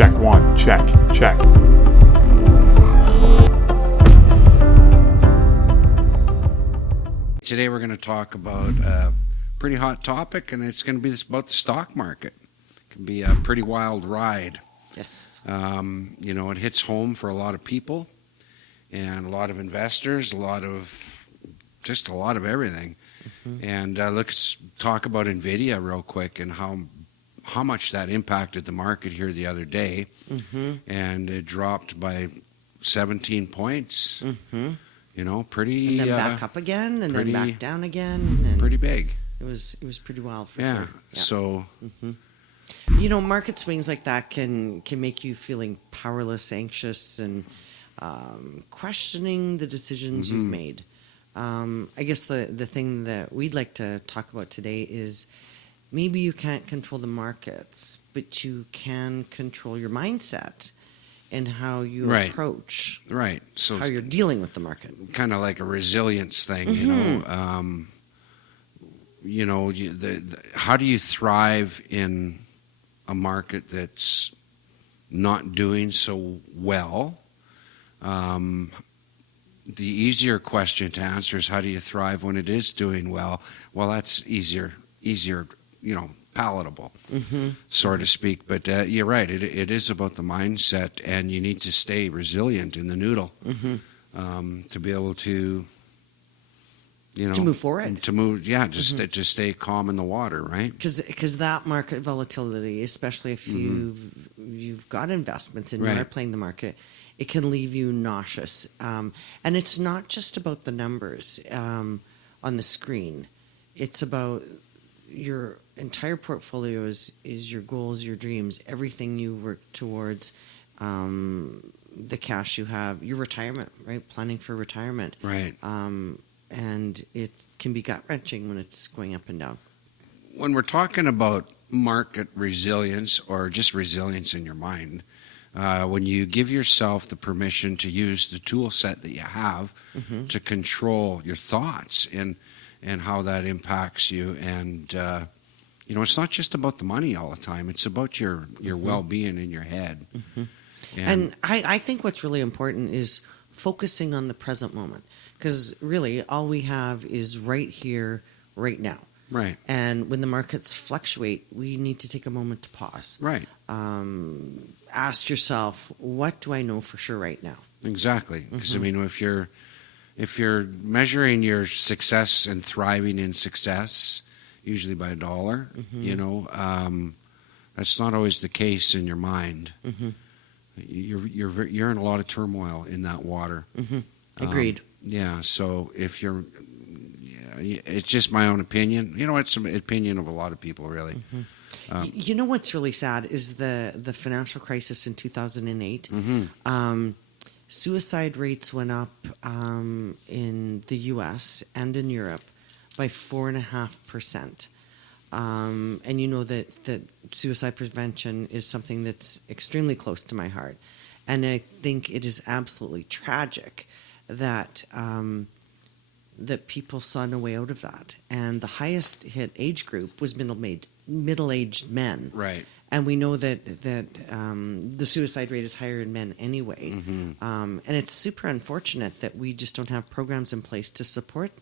Check one, check. Today we're going to talk about a pretty hot topic, and it's going to be about the stock market. It can be a pretty wild ride. Yes. It hits home for a lot of people and a lot of investors, a lot of everything. Mm-hmm. And let's talk about Nvidia real quick and how much that impacted the market here the other day. Mm-hmm. And it dropped by 17 points. Mm-hmm. Pretty. And then back up again, and then back down again. And pretty big. It was pretty wild for sure. Yeah. So. Mm-hmm. Market swings like that can make you feeling powerless, anxious, and questioning the decisions you've made. I guess the thing that we'd like to talk about today is maybe you can't control the markets, but you can control your mindset and how you approach, so how you're dealing with the market. Kind of like a resilience thing, how do you thrive in a market that's not doing so well? The easier question to answer is, how do you thrive when it is doing well? Well, that's easier, palatable, so to speak. But you're right. It is about the mindset, and you need to stay resilient in the noodle to be able to, to move forward. To move, to stay calm in the water, right? Because that market volatility, especially if you've got investments and you're playing the market, it can leave you nauseous. And it's not just about the numbers on the screen. It's about your entire portfolio is your goals, your dreams, everything you work towards, the cash you have, your retirement, right? Planning for retirement. Right. And it can be gut-wrenching when it's going up and down. When we're talking about market resilience, or just resilience in your mind, when you give yourself the permission to use the tool set that you have to control your thoughts and how that impacts you, and it's not just about the money all the time. It's about your well-being in your head. And I think what's really important is focusing on the present moment, because really all we have is right here, right now. Right. And when the markets fluctuate, we need to take a moment to pause. Right. Ask yourself, what do I know for sure right now? Exactly. Because if you're measuring your success and thriving in success, usually by a dollar, that's not always the case in your mind. You're in a lot of turmoil in that water. Agreed. So if you're, it's just my own opinion. It's an opinion of a lot of people, really. What's really sad is the financial crisis in 2008. Suicide rates went up in the U.S. and in Europe by 4.5%. And you know that suicide prevention is something that's extremely close to my heart. And I think it is absolutely tragic that that people saw no way out of that. And the highest hit age group was middle-aged men. Right. And we know that the suicide rate is higher in men anyway. And it's super unfortunate that we just don't have programs in place to support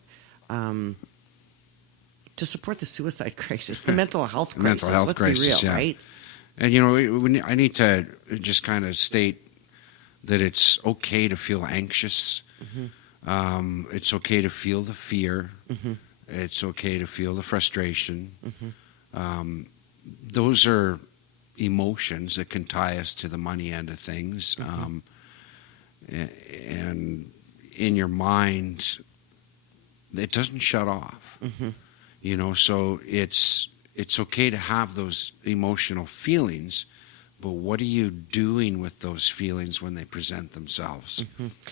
the suicide crisis, the mental health crisis. Let's be real, right? And I need to just kind of state that it's okay to feel anxious. It's okay to feel the fear. It's okay to feel the frustration. Those are emotions that can tie us to the money end of things. And in your mind, it doesn't shut off. So it's okay to have those emotional feelings, but what are you doing with those feelings when they present themselves?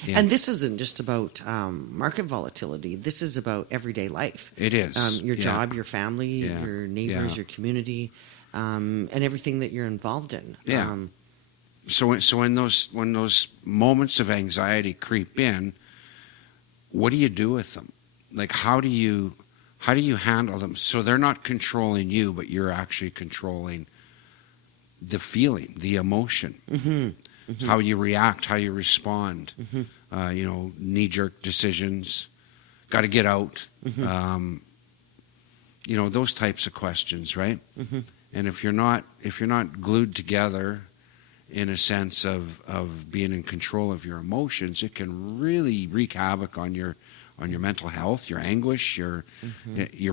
And this isn't just about market volatility. This is about everyday life. It is. Your job, your family, your neighbors, your community, and everything that you're involved in. So when those moments of anxiety creep in, what do you do with them? Like, how do you handle them so they're not controlling you, but you're actually controlling the feeling, the emotion, how you react, how you respond. Knee-jerk decisions, got to get out. Those types of questions, right? And if you're not glued together in a sense of being in control of your emotions, it can really wreak havoc on your mental health, your anguish, your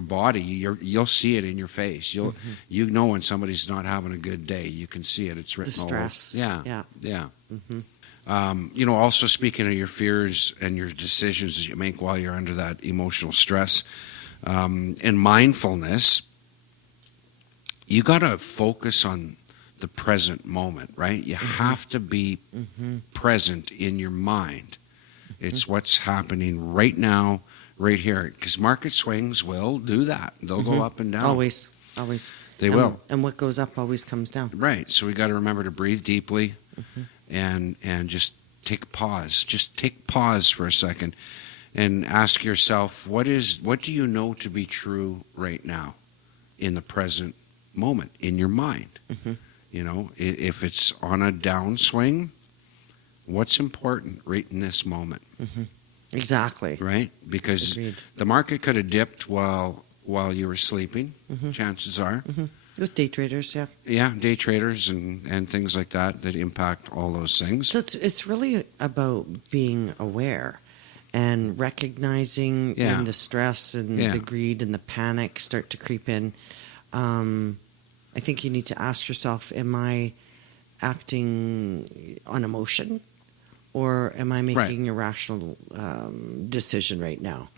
body. You'll see it in your face. You know when somebody's not having a good day. You can see it. It's written The all stress. over. Yeah. Also speaking of your fears and your decisions that you make while you're under that emotional stress, and mindfulness, you got to focus on the present moment, right? You have to be present in your mind. It's what's happening right now, right here. Because market swings will do that. They'll go up and down. Always. They will. And what goes up always comes down. Right. So we got to remember to breathe deeply and just take a pause. Just take pause for a second and ask yourself, what do you know to be true right now in the present moment in your mind? If it's on a downswing, what's important right in this moment? Exactly. Right? Because Agreed. the market could have dipped while you were sleeping, chances are. With day traders, yeah. Yeah, day traders and things like that impact all those things. So it's really about being aware and recognizing when the stress and the greed and the panic start to creep in. I think you need to ask yourself, am I acting on emotion, or am I making a rational decision right now?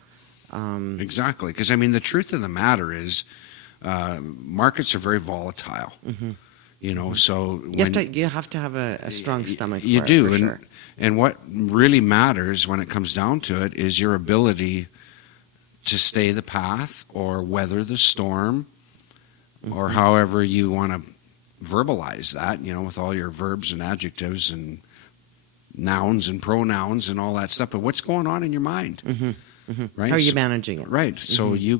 Exactly. Because, the truth of the matter is markets are very volatile. So you have to have a strong stomach you for do. it, for sure. And what really matters when it comes down to it is your ability to stay the path or weather the storm, or however you want to verbalize that, with all your verbs and adjectives and nouns and pronouns and all that stuff. But what's going on in your mind? Right? How are you managing it? Right. So you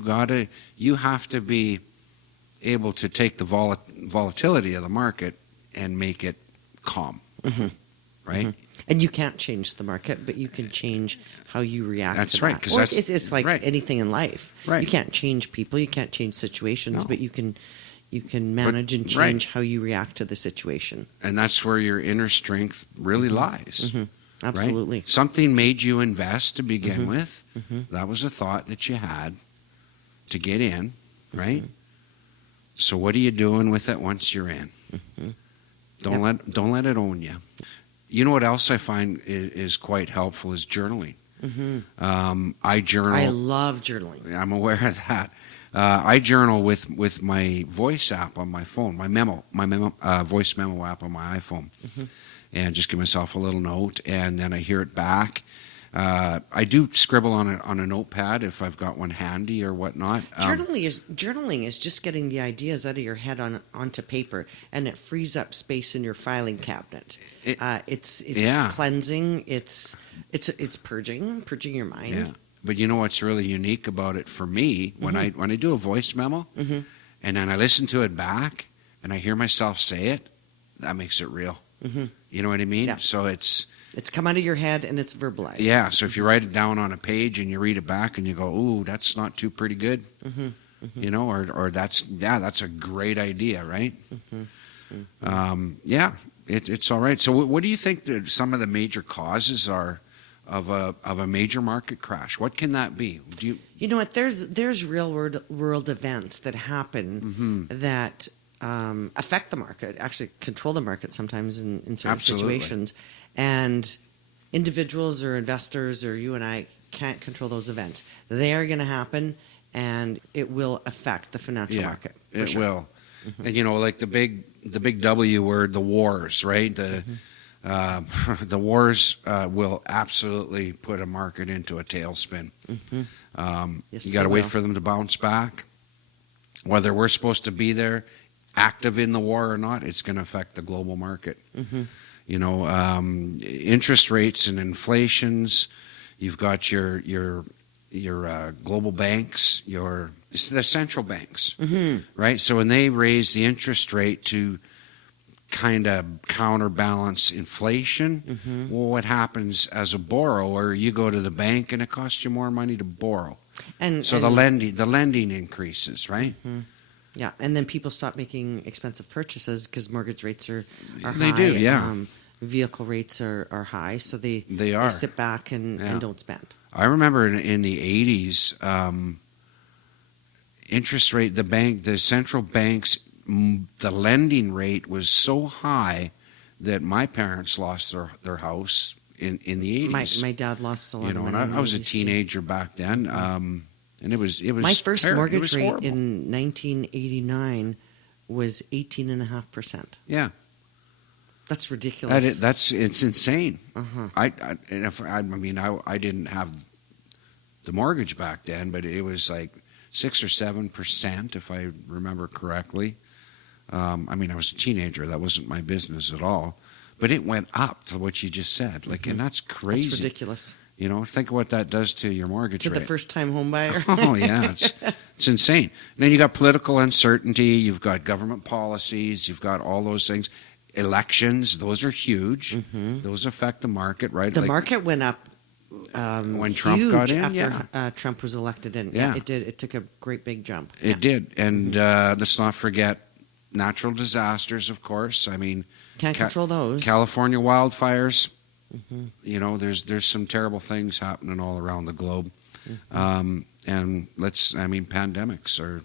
have to be able to take the volatility of the market and make it calm. Right? And you can't change the market, but you can change how you react That's to right, that. 'cause It's like anything in life. Right. You can't change people, you can't change situations, No. but you can manage and change how you react to the situation. And that's where your inner strength really lies. Absolutely. Right? Something made you invest to begin with. That was a thought that you had to get in, right? So what are you doing with it once you're in? Don't let it own you. You know what else I find is quite helpful is journaling. I journal. I love journaling. I'm aware of that. I journal with my voice app on my phone, my voice memo app on my iPhone, and just give myself a little note, and then I hear it back. I do scribble on a notepad if I've got one handy or whatnot. Journaling is just getting the ideas out of your head onto paper, and it frees up space in your filing cabinet. It's cleansing. It's purging your mind. Yeah. But you know what's really unique about it for me when I do a voice memo and then I listen to it back and I hear myself say it, that makes it real. You know what I mean? Yeah. So it's come out of your head and it's verbalized. Yeah. So if you write it down on a page and you read it back and you go, "Ooh, that's not too pretty good," or that's a great idea, right? It's all right. So what do you think that some of the major causes are of a major market crash? What can that be? You know what? There's real world events that happen that affect the market, actually control the market sometimes in certain situations, and individuals or investors or you and I can't control those events. They are going to happen, and it will affect the financial market. It will. And like the big W word, the wars, right? The wars will absolutely put a market into a tailspin. Yes, you got to wait for them to bounce back. Whether we're supposed to be there, active in the war or not, it's going to affect the global market. Interest rates and inflations. You've got your global banks, the central banks, right? So when they raise the interest rate to kind of counterbalance inflation. Well, what happens as a borrower? You go to the bank and it costs you more money to borrow. So the lending increases, right? Yeah, and then people stop making expensive purchases because mortgage rates are high. They do, yeah. Vehicle rates are high, so they sit back and don't spend. I remember in the 80s, interest rate, the central banks, the lending rate was so high that my parents lost their house in the 80s. My dad lost a lot of money. And I was a teenager back then. And it was my first mortgage rate horrible. in 1989 was 18.5%. Yeah, that's ridiculous. It's insane. Uh-huh. I didn't have the mortgage back then, but it was like 6 or 7%, if I remember correctly. I was a teenager; that wasn't my business at all. But it went up to what you just said, and that's crazy. That's ridiculous. Think of what that does to your mortgage rate. To the first-time home buyer. Oh, yeah. It's insane. And then you got political uncertainty. You've got government policies. You've got all those things. Elections, those are huge. Those affect the market, right? The market went up when Trump got in, after Trump was elected in. Yeah. It did. It took a great big jump. It did. And let's not forget natural disasters, of course. Can't control those. California wildfires. There's some terrible things happening all around the globe. And pandemics are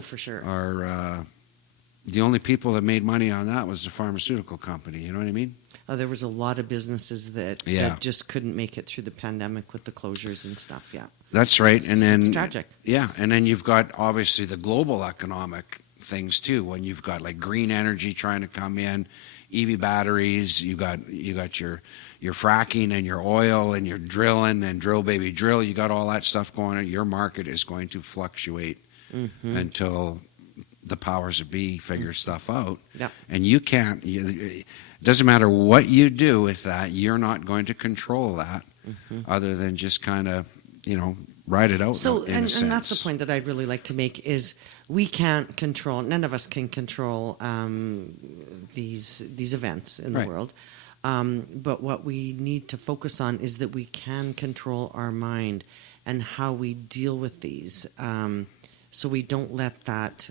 for sure. Are the only people that made money on that was the pharmaceutical company. You know what I mean? There was a lot of businesses that just couldn't make it through the pandemic with the closures and stuff. Yeah, that's right. It's tragic. Yeah, and then you've got obviously the global economic things too. When you've got like green energy trying to come in, EV batteries, you got your fracking and your oil and your drilling and drill baby drill. You got all that stuff going on. Your market is going to fluctuate until the powers that be figure stuff out. Yeah. And you can't. It doesn't matter what you do with that. You're not going to control that, other than just kind of ride it out. So, and that's the point that I'd really like to make is we can't control. None of us can control these events in the world. But what we need to focus on is that we can control our mind and how we deal with these, so we don't let that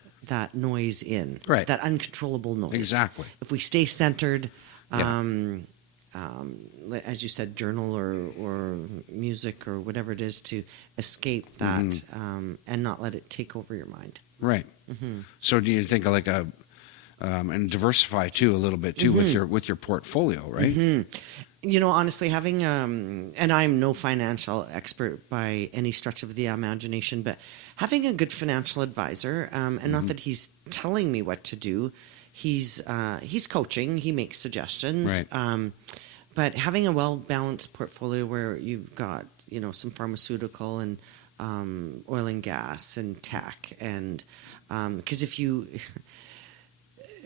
noise in, that uncontrollable noise. Exactly. If we stay centered, as you said, journal or music or whatever it is to escape that and not let it take over your mind. Right. So do you think like and diversify too a little bit too with your portfolio, right? Honestly, having and I'm no financial expert by any stretch of the imagination, but having a good financial advisor, and not that he's telling me what to do, he's coaching, he makes suggestions, right. But having a well-balanced portfolio where you've got some pharmaceutical and oil and gas and tech, and because if you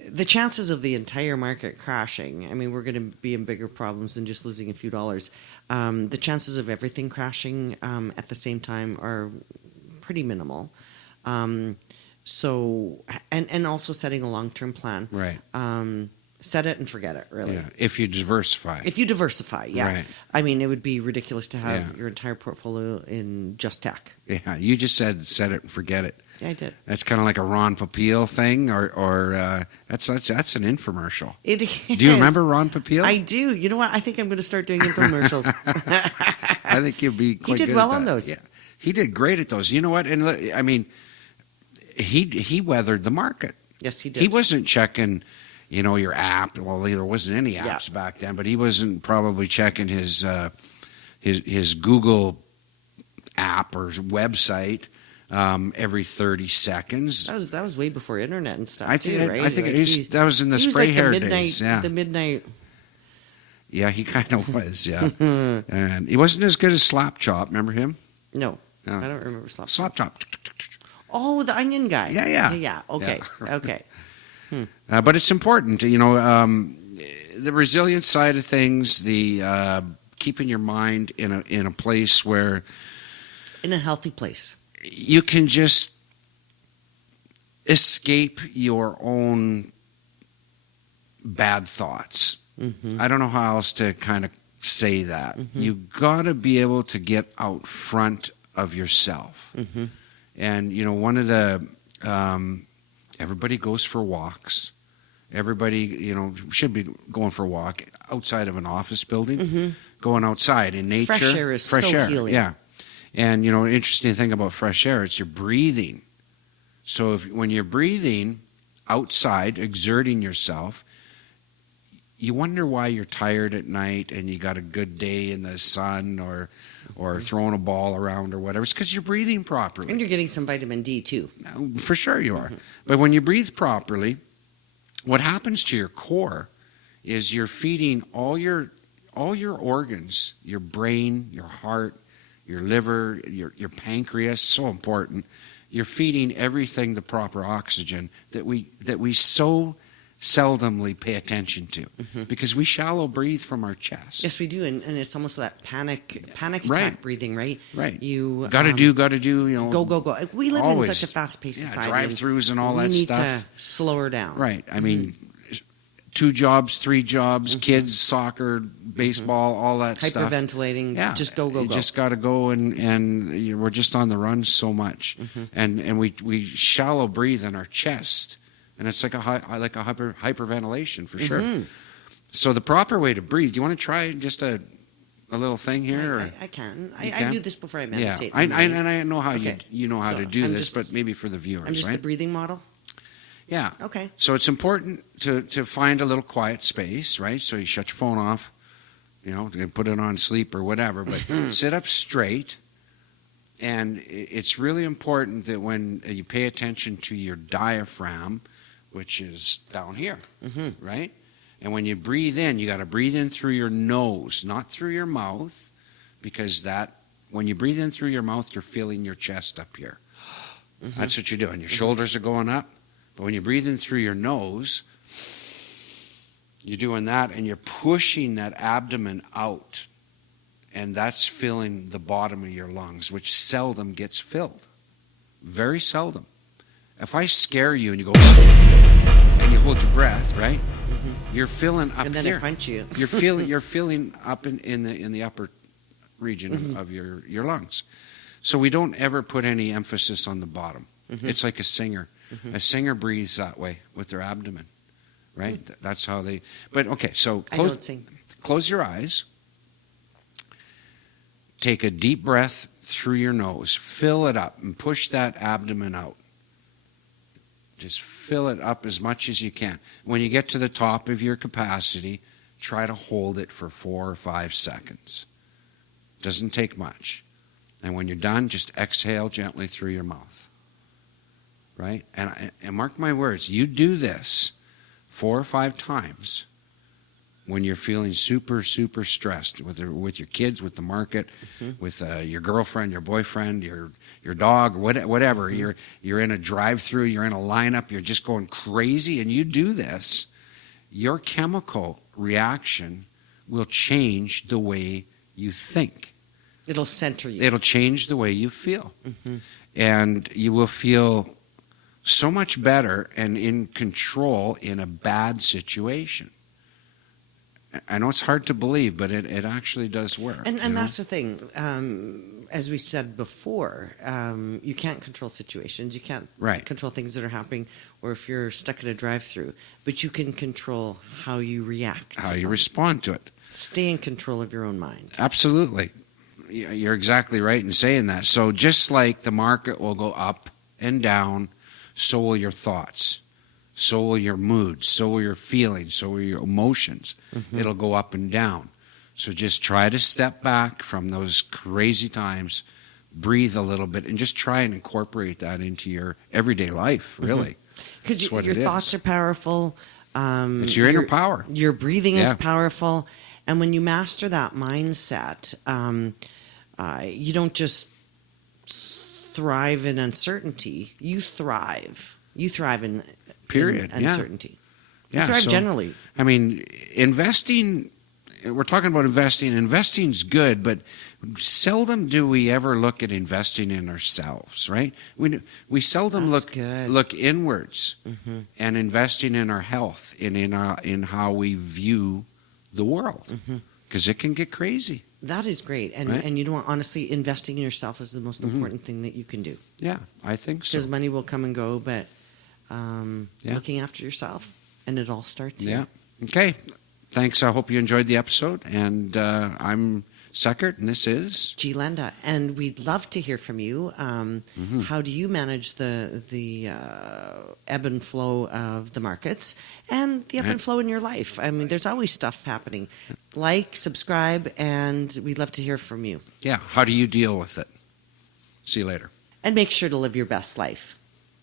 the chances of the entire market crashing, we're going to be in bigger problems than just losing a few dollars. The chances of everything crashing at the same time are pretty minimal. So, and also setting a long-term plan. Right. Set it and forget it, really. Yeah. If you diversify. Yeah. Right. It would be ridiculous to have your entire portfolio in just tech. Yeah, you just said set it and forget it. Yeah, I did. That's kind of like a Ron Popeil thing, or that's an infomercial. It is. Do you remember Ron Popeil? I do. You know what? I think I'm going to start doing infomercials. I think you'll be quite good at that. He did well on those. Yeah, he did great at those. You know what? And he weathered the market. Yes, he did. He wasn't checking, your app. Well, there wasn't any apps back then, but he wasn't probably checking his Google app or website every 30 seconds. That was way before internet and stuff. I think right? that was in the spray hair days. Yeah, the midnight. Yeah, he kind of was. Yeah, and he wasn't as good as Slap Chop. Remember him? No, I don't remember Slap Chop. Slap Chop. Oh, the onion guy. Yeah. Okay. Yeah. Okay. But it's important, the resilience side of things, the keeping your mind in a place where, in a healthy place, you can just escape your own bad thoughts. I don't know how else to kind of say that. You got to be able to get out front of yourself. And, you know, one of the, everybody goes for walks. Everybody, you know, should be going for a walk outside of an office building, going outside in nature. Fresh air is so healing. Yeah. And, you know, interesting thing about fresh air, it's your breathing. So when you're breathing outside, exerting yourself, you wonder why you're tired at night and you got a good day in the sun or throwing a ball around or whatever. It's because you're breathing properly. And you're getting some vitamin D too. For sure you are. But when you breathe properly, what happens to your core is you're feeding all your organs, your brain, your heart, your liver, your pancreas, so important. You're feeding everything the proper oxygen that we so seldomly pay attention to, because we shallow breathe from our chest. Yes, we do, and it's almost that panic attack breathing, right? Right. You got to do, you know. Go. We live always. in such a fast-paced society. Drive-throughs and all that stuff. We need to slow her down. Right. I mean, 2 jobs, 3 jobs, kids, soccer, baseball, all that stuff. Hyperventilating. Yeah. Just go. You just got to go, and we're just on the run so much, and we shallow breathe in our chest. And it's like a hyperventilation for sure. So the proper way to breathe, do you want to try just a little thing here? I can. I do this before I meditate. Yeah, I know how you know how to do I'm this, but maybe for the viewers, I'm just right? the breathing model? Yeah. Okay. So it's important to find a little quiet space, right? So you shut your phone off, you know, put it on sleep or whatever, but sit up straight. And it's really important that when you pay attention to your diaphragm, which is down here, right? And when you breathe in, you got to breathe in through your nose, not through your mouth, because when you breathe in through your mouth, you're feeling your chest up here. That's what you're doing. Your shoulders are going up, but when you breathe in through your nose, you're doing that, and you're pushing that abdomen out, and that's filling the bottom of your lungs, which seldom gets filled. Very seldom. If I scare you and you go and you hold your breath, right? You're feeling up here. And then I punch you. You're feeling up in the upper region of your lungs. So we don't ever put any emphasis on the bottom. It's like a singer. A singer breathes that way with their abdomen, right? That's how they. But okay, so close your eyes. Take a deep breath through your nose. Fill it up and push that abdomen out. Just fill it up as much as you can. When you get to the top of your capacity, try to hold it for 4 or 5 seconds. Doesn't take much. And when you're done, just exhale gently through your mouth. Right? And mark my words, you do this 4 or 5 times when you're feeling super, super stressed with your kids, with the market, with your girlfriend, your boyfriend, your dog, whatever. You're in a drive-through, you're in a lineup, you're just going crazy, and you do this, your chemical reaction will change the way you think. It'll center you. It'll change the way you feel. And you will feel so much better and in control in a bad situation. I know it's hard to believe, but it actually does work. And that's the thing. As we said before, you can't control situations. You can't control things that are happening, or if you're stuck at a drive-through. But you can control how you react. How you respond to it. Stay in control of your own mind. Absolutely. You're exactly right in saying that. So just like the market will go up and down, so will your thoughts. So will your moods, so will your feelings, so will your emotions. It'll go up and down. So just try to step back from those crazy times, breathe a little bit, and just try and incorporate that into your everyday life, really. Because your thoughts are powerful. It's your inner power. Your breathing is powerful. And when you master that mindset, you don't just thrive in uncertainty. You thrive. You thrive in uncertainty. You thrive generally. I mean, investing we're talking about investing. Investing's good, but seldom do we ever look at investing in ourselves, right? We seldom That's good. look inwards Mm-hmm. and investing in our health and in how we view the world, because it can get crazy. That is great. And Right? and you know, honestly, investing in yourself is the most important thing that you can do. Yeah, I think so. Because money will come and go, but Yeah. looking after yourself, and it all starts Yeah. here. Okay. Thanks. I hope you enjoyed the episode. And I'm Seckert, and this is G'lenda, and we'd love to hear from you. How do you manage the ebb and flow of the markets and the ebb and flow in your life? I mean, there's always stuff happening. Like, subscribe, and we'd love to hear from you. Yeah. How do you deal with it? See you later. And make sure to live your best life.